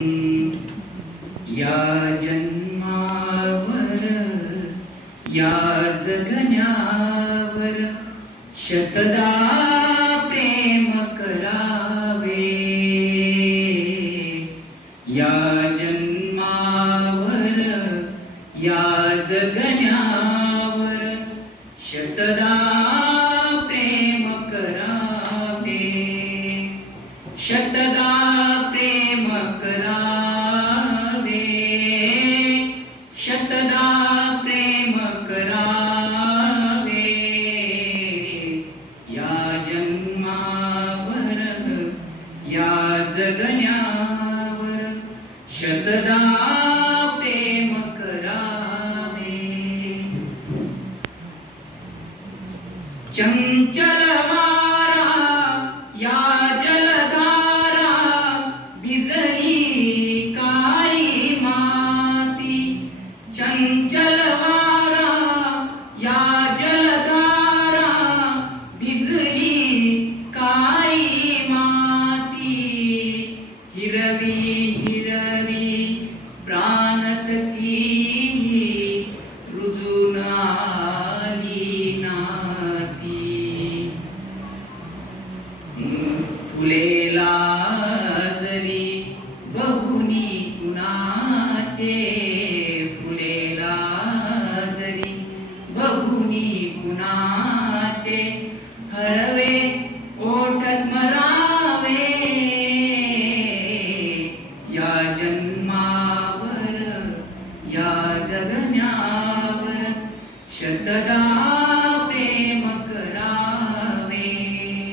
या जन्मावर या जगण्यावर शतदा प्रेम करावे. या जन्मावर या जगण्यावर शतदा प्रेम करावे. शतदा प्रेम करावे. शतदा प्रेम करावे. या जन्मावर या जगण्यावर शतदा प्रेम करावे. चंचल वारा या जलधारा भिजली काळी माती. चंचल वारा या जलधारा भिजली काळी माती. हिरवी हिरवी प्राणतसी रुजून आली नाती. फुलेला जरी बहुनी कुणाचे